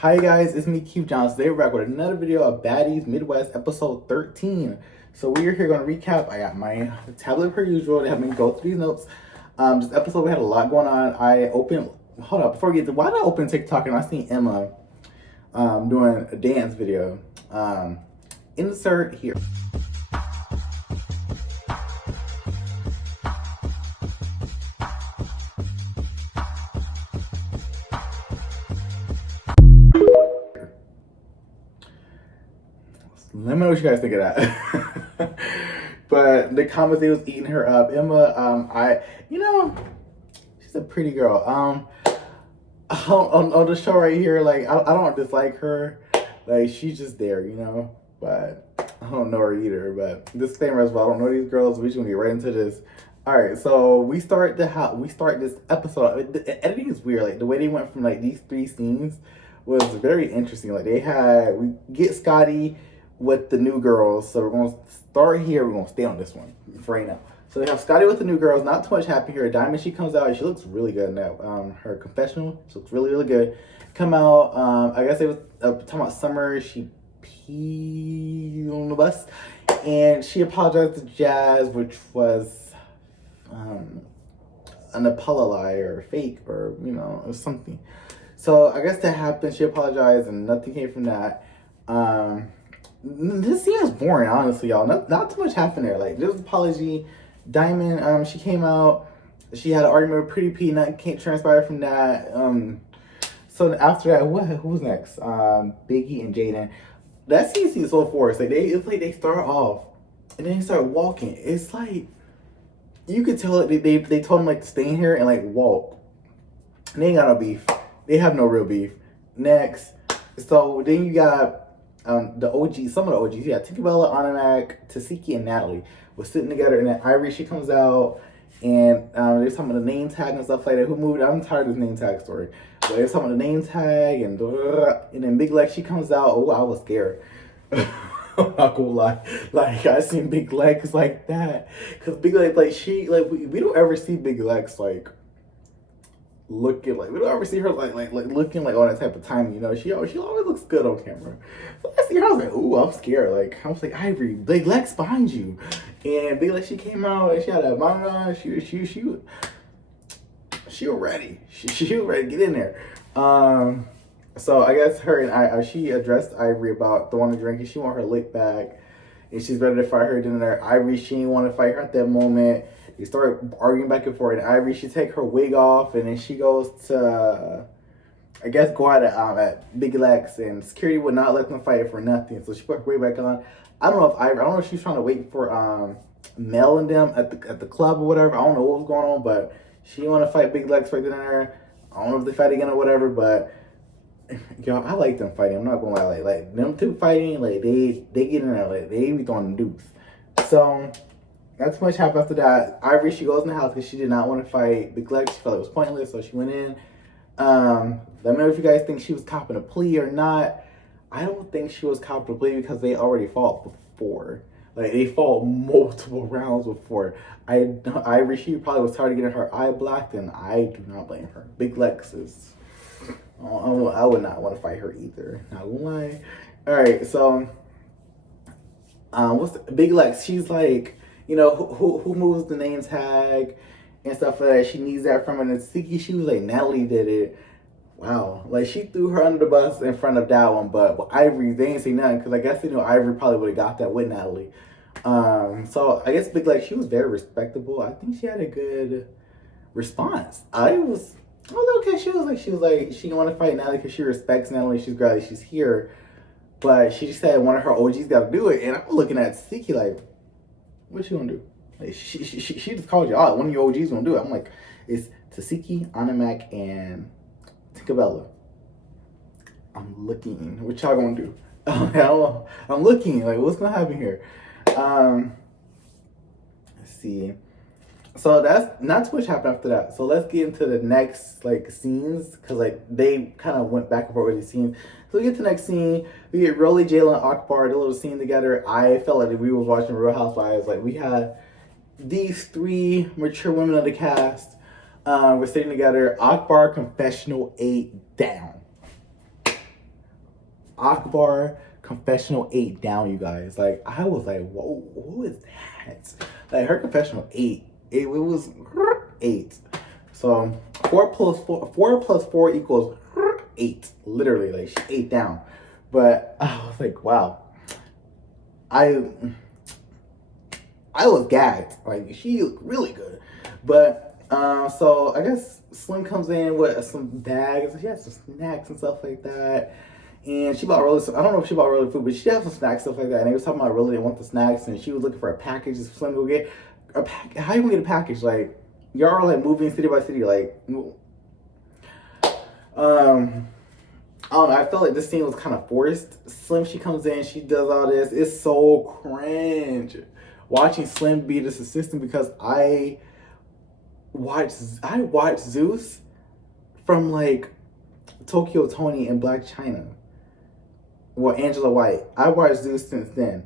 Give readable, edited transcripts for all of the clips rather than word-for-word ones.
Hi guys, it's me, Keith Johnson. Today we're back with another video of Baddies Midwest episode 13. So we're here going to recap. I got my tablet per usual to help me go through these notes. This episode we had a lot going on. Hold up, before we get to, why did I open TikTok and I seen Emma doing a dance video? Insert here. Let me know what you guys think of that. But the comments, they was eating her up. Emma, she's a pretty girl. On the show right here, like, I don't dislike her. Like, she's just there, but I don't know her either. But disclaimer as well, I don't know these girls. We're just gonna get right into this. All right, so we start this episode. The editing is weird. Like, the way they went from like these three scenes was very interesting. Like, we get Scotty with the new girls. So we're going to start here. We're going to stay on this one for right now. So they have Scotty with the new girls. Not too much happening here. Diamond, she comes out and she looks really good in that. Her confessional, she looks really, really good. Come out, I guess they was talking about Summer. She peed on the bus. And she apologized to Jazz, which was an apology or fake or, or something. So I guess that happened. She apologized and nothing came from that. This scene is boring, honestly, y'all. Not too much happened there. Like, there's an apology. Diamond, she came out. She had an argument with Pretty P. Nothing can't transpire from that. So after that, who's next? Biggie and Jaden. That scene seems so forced. It's like they start off and then they start walking. It's like you could tell they told them like to stay in here and like walk. And they ain't got no beef. They have no real beef. Next, so then you got the OGs, some of the OGs. Yeah, Tinkerbella, Ananak, Tasiki, and Natalie was sitting together, and then Ivory, she comes out, and they're talking about the name tag and stuff like that. Who moved? I'm tired of this name tag story. But they're talking about the name tag, and then Big Lex, she comes out. Oh, I was scared. I'm not gonna lie. Like, I seen Big Lex like that, cause Big Lex, like we don't ever see Big Lex like looking like, we don't ever see her like looking like on that type of time, she always looks good on camera. So I see her, I was like, ooh, I'm scared. Like, I was like, Ivory, Big Lex behind you. And Big Lex, she came out and she had a monitor on. She was ready. She was ready to get in there. So I guess her and she addressed Ivory about throwing a drink and she want her lick back and she's ready to fight her dinner. Ivory, she didn't want to fight her at that moment. They start arguing back and forth, and Ivory, she take her wig off, and then she goes to, I guess, go out at Big Lex, and security would not let them fight for nothing, so she put her wig back on. I don't know if she's trying to wait for Mel and them at the club or whatever. I don't know what was going on, but she didn't want to fight Big Lex right there. I don't know if they fight again or whatever, but y'all, I like them fighting. I'm not gonna lie, like them two fighting, like they get in there, like they be throwing the dukes. So not too much happened after that. Ivory, she goes in the house because she did not want to fight Big Lex. She felt it was pointless, so she went in. Let me know if you guys think she was copping a plea or not. I don't think she was copping a plea because they already fought before. Like, they fought multiple rounds before. Ivory, she probably was tired of getting her eye blacked, and I do not blame her. Big Lex is, I would not want to fight her either. Not gonna lie. All right, so Big Lex? She's like, who moves the name tag and stuff like that. She needs that from her. And Siki, she was like, Natalie did it. Wow. Like, she threw her under the bus in front of that one. But with Ivory, they ain't say nothing because I guess they knew Ivory probably would have got that with Natalie. So I guess Big Lex, she was very respectable. I think she had a good response. I was okay. She was like, she didn't want to fight Natalie because she respects Natalie. She's glad she's here. But she just said one of her OGs got to do it. And I'm looking at Siki like, what you gonna do? Like, she just called you out. One of your OGs gonna do it. I'm like, it's Tasiki, Anamak, and Tinkerbella. I'm looking. What y'all gonna do? I'm looking. Like, what's gonna happen here? Let's see. So that's not too much happened after that. So let's get into the next scenes because they kind of went back and forth with these scenes. So we get to the next scene. We get Rolly, Jalen, and Akbar, the little scene together. I felt like we was watching Real Housewives. Like, we had these three mature women of the cast. We're sitting together. Akbar confessional 8 down. Akbar confessional 8 down, you guys. Like, I was like, whoa, who is that? Like, her confessional 8. It was 8. So 4 plus 4 equals 8. Literally, like, she 8 down. But I was like, wow. I was gagged. Like, she looked really good. But so I guess Slim comes in with some bags. She has some snacks and stuff like that. And she bought really, I don't know if she bought really food, but she had some snacks, stuff like that. And they was talking about really didn't want the snacks, and she was looking for a package. Slim go get a pack. How you gonna get a package? Like, y'all are like moving city by city. Like, I don't know. I felt like this scene was kind of forced. Slim, she comes in, she does all this. It's so cringe watching Slim be this assistant, because I watched Zeus from like Tokyo Tony and Black China. Well, Angela White. I watched Zeus since then.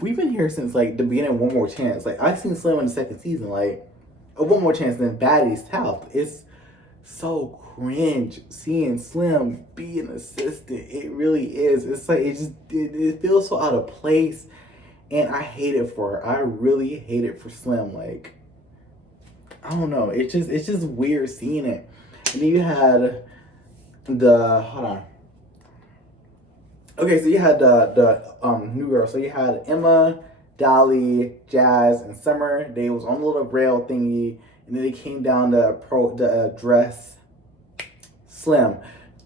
We've been here since like the beginning of One More Chance. Like, I've seen Slim in the second season. Like, One More Chance, then Baddies South. It's so cringe seeing Slim be an assistant. It really is. It's like it feels so out of place, and I hate it for her. I really hate it for Slim. Like, I don't know. It's just weird seeing it. And then you had hold on. Okay, so you had the new girl. So you had Emma, Dolly, Jazz, and Summer. They was on the little rail thingy, and then they came down to address Slim.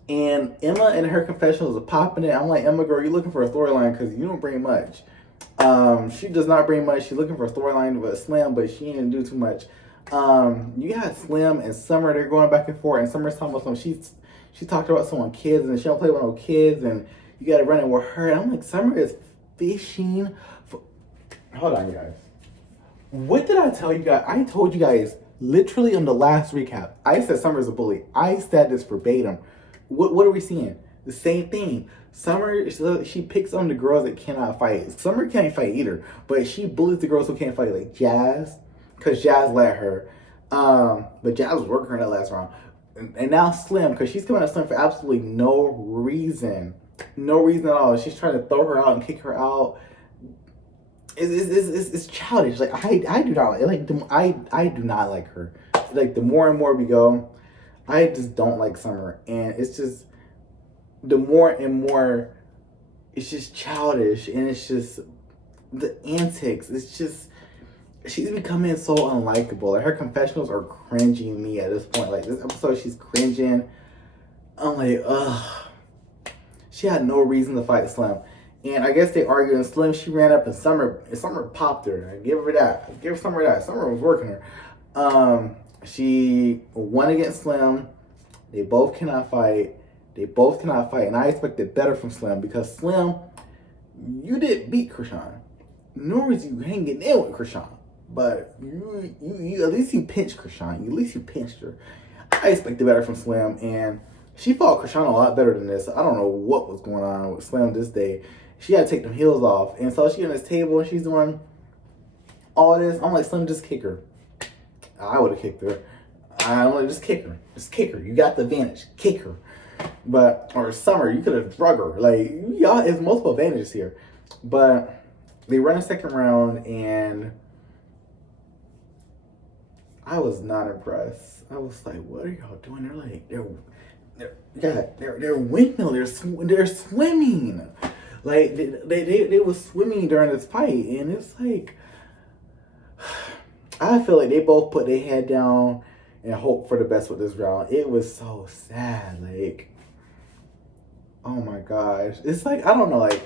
And Emma and her confessionals are popping it. I'm like, Emma, girl, you're looking for a storyline because you don't bring much. She does not bring much. She's looking for a storyline with Slim, but she didn't do too much. You got Slim and Summer. They're going back and forth, and Summer's talking about something. She talked about someone kids, and she don't play with no kids, and you got to run it with her. And I'm like, Summer is fishing for... Hold on, you guys. What did I tell you guys? I told you guys literally on the last recap. I said Summer's a bully. I said this verbatim. What are we seeing? The same thing. Summer, she picks on the girls that cannot fight. Summer can't fight either, but she bullies the girls who can't fight, like Jazz, because Jazz let her. But Jazz was working her in that last round. And now Slim, because she's coming at Slim for absolutely no reason. No reason at all. She's trying to throw her out and kick her out. It's childish. Like, I do not like I do not like her. Like, the more and more we go, I just don't like Summer, and it's just the more and more it's just childish, and it's just the antics. It's just she's becoming so unlikable. Like, her confessionals are cringing me at this point. Like, this episode, she's cringing. I'm like, ugh. She had no reason to fight Slim. And I guess they argued, and Slim, she ran up, and Summer popped her. I give her that. Give Summer that. Summer was working her. She won against Slim. They both cannot fight. And I expected better from Slim, because Slim, you didn't beat Krishan. Nor is you hanging in with Krishan. But you at least you pinched Krishan. At least you pinched her. I expected better from Slim, and she fought Krishan a lot better than this. I don't know what was going on with Slim this day. She had to take them heels off. And so she's on this table, and she's doing all this. I'm like, Slim, just kick her. I would have kicked her. I'm like, just kick her. Just kick her. You got the advantage. Kick her. But, or Summer, you could have drug her. Like, y'all, it's multiple advantages here. But they run a second round, and I was not impressed. I was like, what are y'all doing? They're like, they're windmill. They're swimming. Like, they were swimming during this fight, and it's like, I feel like they both put their head down and hope for the best with this round. It was so sad. Like, oh my gosh. It's like, I don't know, like,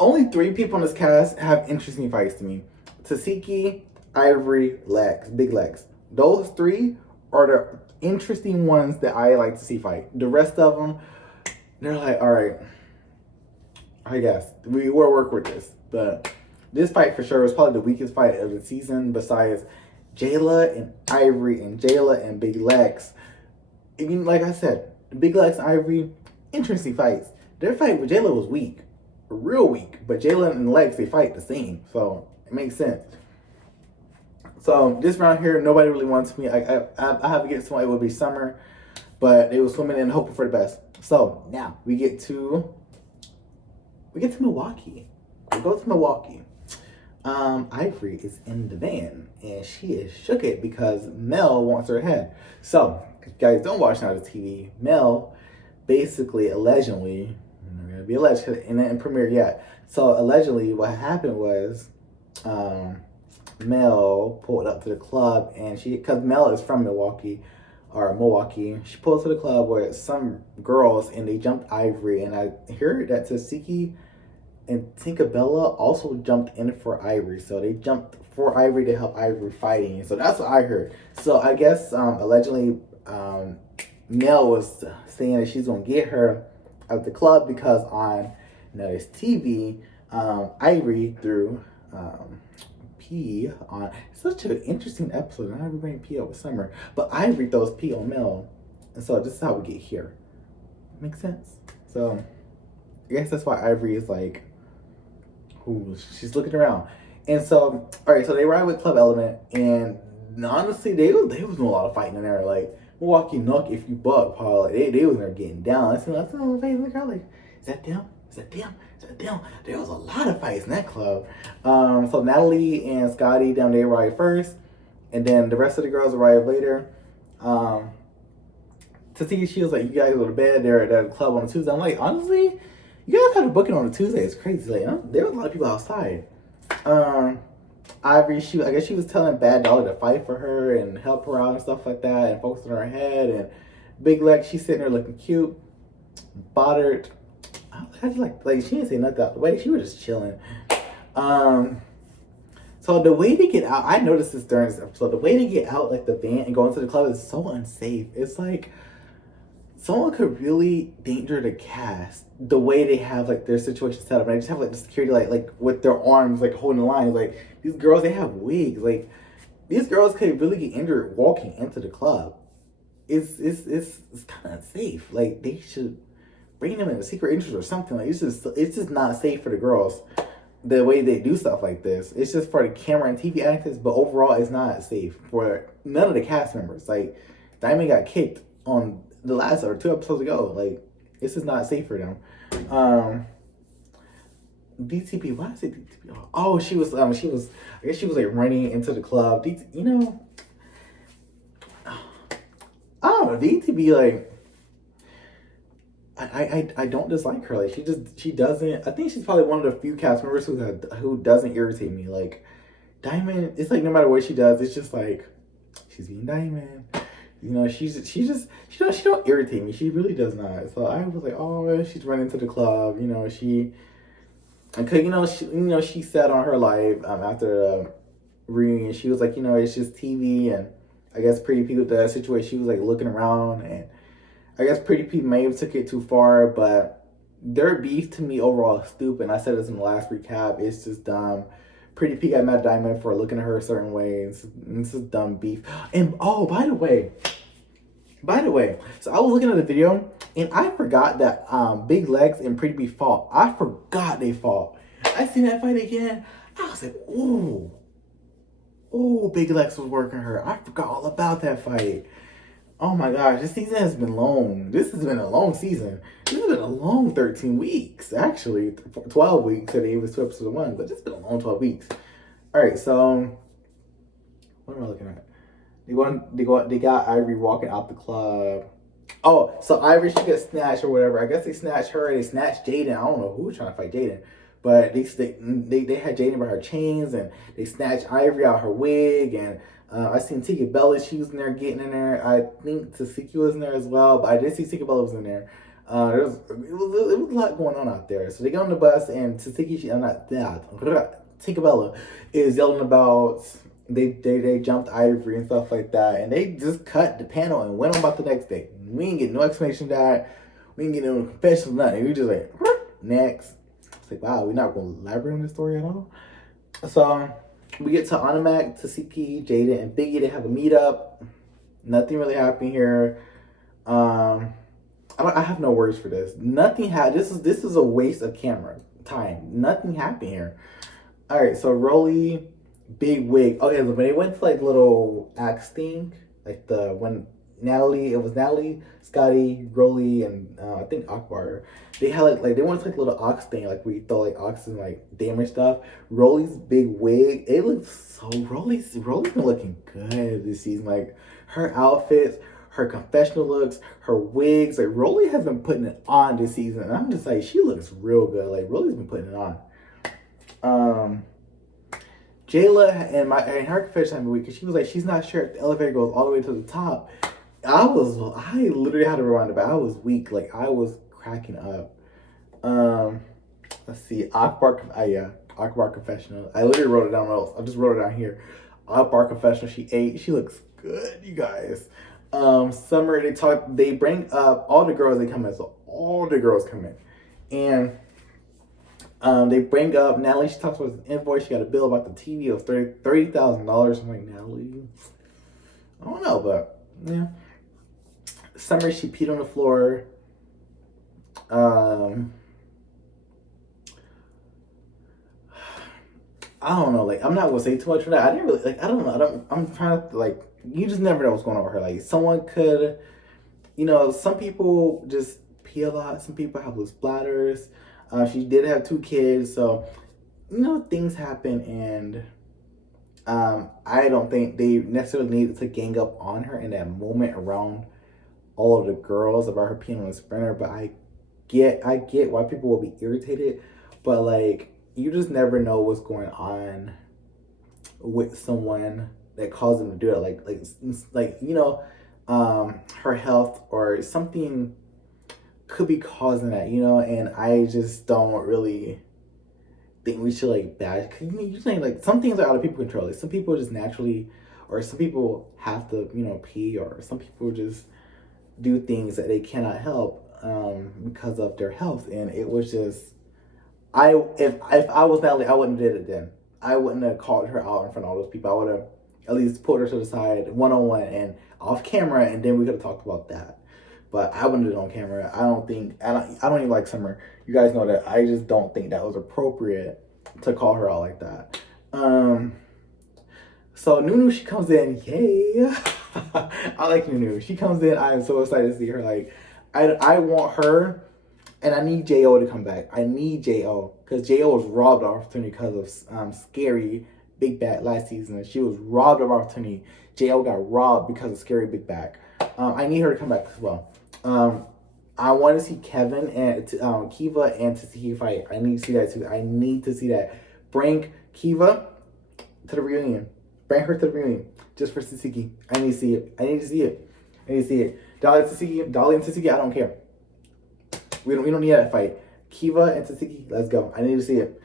only 3 people in this cast have interesting fights to me. Tasiki, Ivory, Lex, Big Lex. Those 3 are the interesting ones that I like to see fight. The rest of them, they're like, all right, I guess we'll work with this. But this fight for sure was probably the weakest fight of the season, besides Jayla and Ivory and Jayla and Big Lex. I mean, like I said, Big Lex and Ivory, interesting fights. Their fight with Jayla was weak, real weak. But Jayla and Lex, they fight the same, so it makes sense. So this round here, nobody really wants me. I have against somebody. It would be Summer. but they were swimming and hoping for the best. So now we get to Milwaukee. We go to Milwaukee. Ivory is in the van and she is shook it because Mel wants her head. So if you guys don't watch now the TV, Mel basically allegedly, I'm not gonna be alleged because it ain't premiere yet. So allegedly what happened was Mel pulled up to the club and because Mel is from Milwaukee, she pulled to the club with some girls and they jumped Ivory, and I heard that Tasiki and Tinkerbella also jumped in for Ivory. So they jumped for Ivory to help Ivory fighting. So that's what I heard. So I guess allegedly Mel was saying that she's gonna get her out the club because on this TV, Ivory threw pee on. It's such an interesting episode. Not everybody pee over summer, but Ivory throws pee on Mel, and so this is how we get here. Makes sense. So I guess that's why Ivory is like, ooh, she's looking around. And so, all right, so they ride with Club Element, and honestly, they was doing a lot of fighting in there. Like Milwaukee Nook, if you buck, Paul, like, they was in there getting down. I said, look out, like, is that them? Is that them? Is that them? There was a lot of fights in that club. So Natalie and Scotty down there arrived first, and then the rest of the girls arrived later. To see, she was like, you guys go to bed. They're at the club on a Tuesday. I'm like, honestly, you guys have a booking on a Tuesday. It's crazy. Like, there was a lot of people outside. Ivory, I guess she was telling Bad Dollar to fight for her and help her out and stuff like that, and focus on her head. And Big Lex, she's sitting there looking cute. Bothered. I just like she didn't say nothing out the way. She was just chilling. So the way to get out, I noticed this during this episode. The way to get out, like the van and go into the club, is so unsafe. It's like someone could really danger the cast the way they have like their situation set up. And I just have like the security like with their arms like holding the line. Like these girls, they have wigs. Like these girls could really get injured walking into the club. It's kind of unsafe. Like they should bring them in a secret entrance or something. Like it's just not safe for the girls the way they do stuff like this. It's just for the camera and TV actors, but overall it's not safe for none of the cast members. Like Diamond got kicked on the last or 2 episodes ago. Like it's just not safe for them. DTP, why did I say DTP? Oh, she was I guess she was like running into the club. You know, I don't know, DTP, like I don't dislike her. Like she doesn't. I think she's probably one of the few cast members who doesn't irritate me. Like Diamond, it's like no matter what she does, it's just like she's being Diamond. You know, she don't irritate me. She really does not. So I was like, oh, she's running to the club. You know, she said on her live after the reunion, she was like, you know, it's just TV, and I guess Pretty P with the situation, she was like looking around, and I guess Pretty P may have took it too far, but their beef to me overall is stupid. And I said this in the last recap. It's just dumb. Pretty P got mad at Diamond for looking at her a certain way. It's just dumb beef. And oh, by the way, so I was looking at the video and I forgot that Big Legs and Pretty P fought. I forgot they fought. I seen that fight again. I was like, ooh, Big Legs was working her. I forgot all about that fight. Oh my gosh, this season has been long. This has been a long season. This has been a long 13 weeks, actually. 12 weeks, today it was 2 episodes of 1, but it's been a long 12 weeks. Alright, so what am I looking at? They got Ivory walking out the club. Oh, so Ivory, she got snatched or whatever. I guess they snatched her, they snatched Jaden. I don't know who was trying to fight Jaden. But they had Jaden by her chains, and they snatched Ivory out her wig, and I seen Tiki Bella, she was in there getting in there. I think Tasiki was in there as well, but I did see Tiki Bella was in there. It was a lot going on out there. So they get on the bus, and Tasiki, Tiki Bella is yelling about they jumped Ivory and stuff like that, and they just cut the panel and went on about the next day. We didn't get no explanation of that. We didn't get no confession, nothing. We just like next. It's like, wow, we're not going to elaborate on this story at all. So we get to Animac, Tasiki, Jada, and Biggie. They have a meetup. Nothing really happened here. I have no words for this. Nothing happened. This is a waste of camera time. Nothing happened here. All right, so Rolly, big wig. Okay, so when they went to like little axe thing, like when Natalie. It was Natalie, Scotty, Rolly, and I think Akbar. They had like they wanted to like a little ox thing, like we throw like ox and like damage stuff. Rolly's big wig, it looks so Rolly's been looking good this season. Like her outfits, her confessional looks, her wigs. Like Rolly has been putting it on this season, and I'm just like she looks real good. Like Rolly's been putting it on. Jayla and her confession had me weak because she was like she's not sure if the elevator goes all the way to the top. I literally had to rewind it back. I was weak. Like I was cracking up. Let's see. Akbar confessional. I literally wrote it down else. I just wrote it down here. Akbar confessional. She ate. She looks good, you guys. Summer, they bring up all the girls they come in. So all the girls come in. And they bring up Natalie. She talks about this invoice. She got a bill about the TV of $30,000. I'm like, Natalie, I don't know, but yeah. Summer, she peed on the floor. I don't know. Like, I'm not gonna say too much for that. I didn't really like. I don't know. I'm trying to like. You just never know what's going on with her. Like, someone could, some people just pee a lot. Some people have loose bladders. She did have 2 kids, so things happen, and I don't think they necessarily needed to gang up on her in that moment around all of the girls about her peeing on the sprinter. But I get why people will be irritated, but like you just never know what's going on with someone that caused them to do it. Her health or something could be causing that, and I just don't really think we should like bash. Cause you think like some things are out of people's control. Like some people just naturally, or some people have to, pee, or some people just do things that they cannot help because of their health. And it was just, if I was Natalie, I wouldn't have did it then. I wouldn't have called her out in front of all those people. I would have at least pulled her to the side one-on-one and off camera, and then we could have talked about that. But I wouldn't do it on camera. I don't even like Summer. You guys know that. I just don't think that was appropriate to call her out like that. So Nunu, she comes in. Yay. I like Nunu. She comes in. I am so excited to see her. Like, I want her, and I need J.O. to come back. I need J.O. because J.O. was robbed of opportunity because of Scary Big Bad last season. She was robbed of opportunity. J.O. got robbed because of Scary Big Bad. I need her to come back as well. I want to see Kevin and Kiva and Tasiki fight. I need to see that too. I need to see that. Bring Kiva to the reunion. Bring her to the reunion just for Tasiki. I need to see it. I need to see it. Dolly and Tasiki, I don't care. We don't need that fight. Kiva and Tasiki, let's go. I need to see it.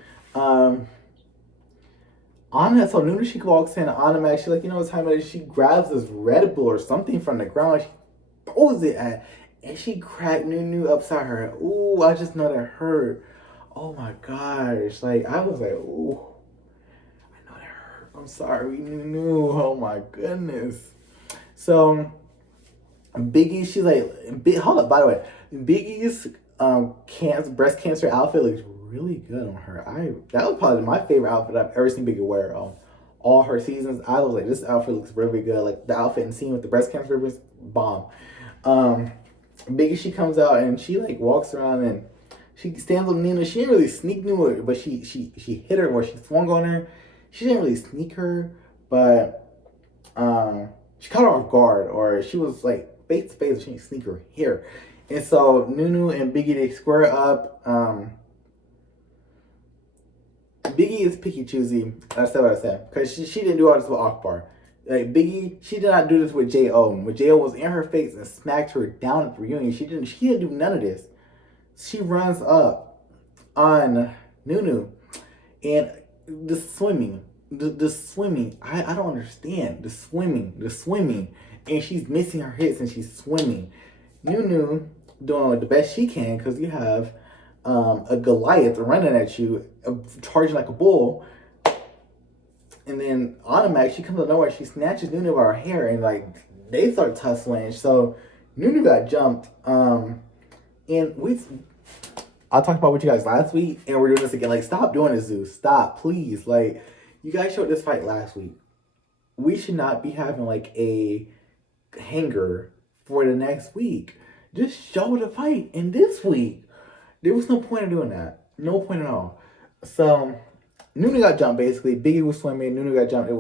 Anna, so Nunu, she walks in, Anna, she's like, what time it is? She grabs this Red Bull or something from the ground. She throws it at, and she cracked Nunu upside her head. Ooh, I just know that hurt. Oh my gosh. Like, I was like, ooh, I know that hurt. I'm sorry, Nunu. Oh my goodness. So, Biggie, she's like, hold up, by the way, Biggie's breast cancer outfit looks really good on her. That was probably my favorite outfit I've ever seen Biggie wear on all her seasons. I was like, this outfit looks really good. Like the outfit and scene with the breast cancer was bomb. Biggie, she comes out and she like walks around and she stands with Nina. She didn't really sneak Nina, but she hit her or she swung on her. She didn't really sneak her, but she caught her off guard, or she was like face to face. She didn't sneak her here. And so Nunu and Biggie, they square up. Biggie is picky choosy. That's what I said. Because she didn't do all this with Akbar. Like Biggie, she did not do this with J.O. When J.O. was in her face and smacked her down at the reunion, she didn't do none of this. She runs up on Nunu. And the swimming. The swimming. I don't understand. The swimming. And she's missing her hits and she's swimming. Nunu doing the best she can because you have a Goliath running at you, charging like a bull. And then automatic, she comes out of nowhere. She snatches Nunu by her hair and like they start tussling. So Nunu got jumped. And I talked about with you guys last week, and we're doing this again. Like, stop doing this, Zeus. Stop, please. Like, you guys showed this fight last week. We should not be having like a hanger for the next week. Just show the fight in this week. There was no point in doing that. No point at all. So Nunu got jumped basically. Biggie was swimming. Nunu got jumped. I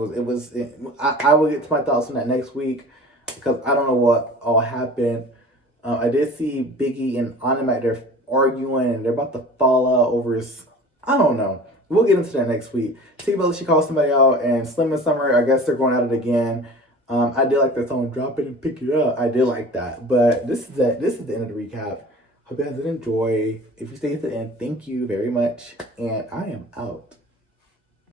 will get to my thoughts on that next week because I don't know what all happened. I did see Biggie and Animac there arguing and they're about to fall out over his. I don't know. We'll get into that next week. T Belly, she called somebody out, and Slim and Summer, I guess they're going at it again. I did like that song, Drop It and Pick It Up. I did like that. But this is the end of the recap. Hope you guys did enjoy. If you stayed to the end, thank you very much. And I am out.